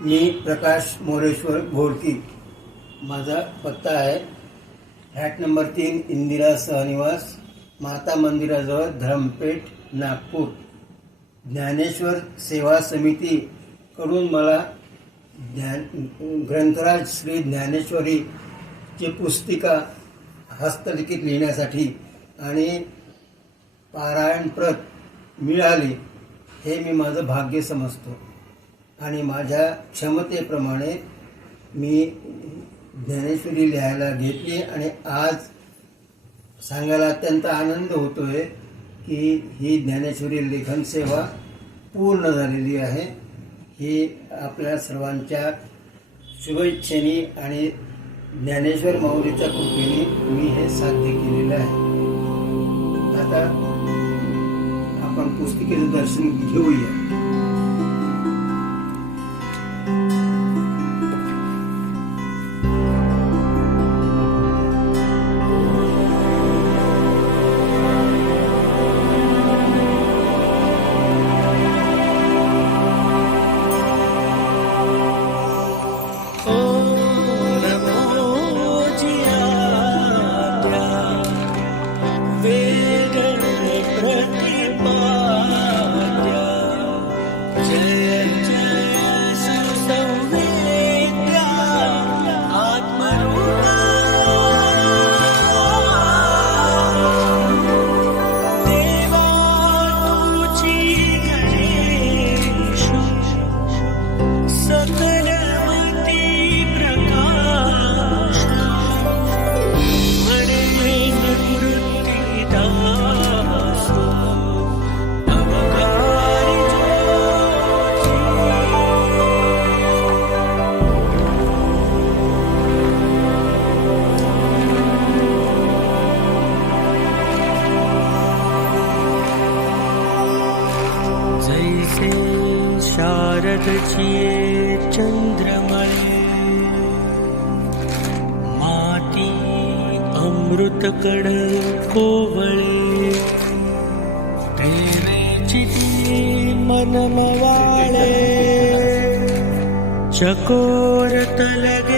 मी प्रकाश मोरेश्वर घोडकी माझा पत्ता आहे फ्लॅट नंबर तीन इंदिरा सहनिवास माता मंदिराजवळ धरमपेठ नागपूर. ज्ञानेश्वर सेवा समितीकडून मला ज्ञान ग्रंथराज श्री ज्ञानेश्वरी ची पुस्तिका हस्तलिखित लिहिण्यासाठी आणि पारायणप्रत मिळाली हे मी माझं भाग्य समजतो. आणि माझ्या क्षमतेप्रमाणे मी ज्ञानेश्वरी लिहायला घेतली आणि आज सांगायला अत्यंत आनंद होतोय की ही ज्ञानेश्वरी लेखन सेवा पूर्ण झालेली आहे. ही आपल्या सर्वांच्या शुभेच्छेने आणि ज्ञानेश्वर माऊलीच्या कृपेने मी हे साध्य केलेलं आहे. आता आपण पुस्तिकेचं दर्शन घेऊया. शारदची चंद्रमळे माती अमृत कड कोवळे प्रेमेची ती मनमवाळे चकोर तलगे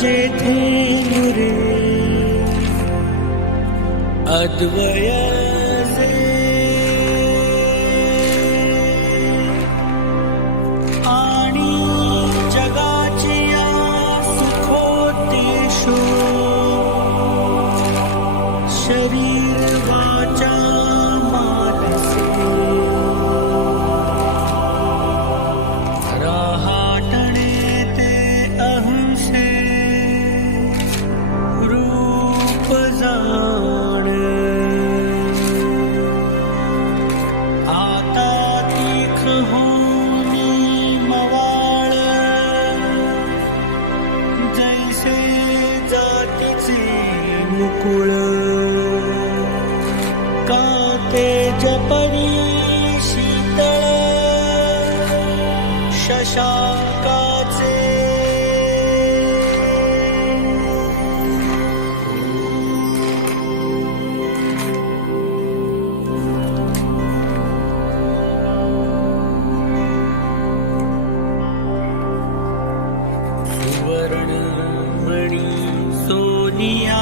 जेथे मुरे अद्वय काते जपरी शीतळ शशाकाचे. सुवर्णमणि सोनिया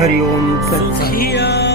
हरि ओम सत्संग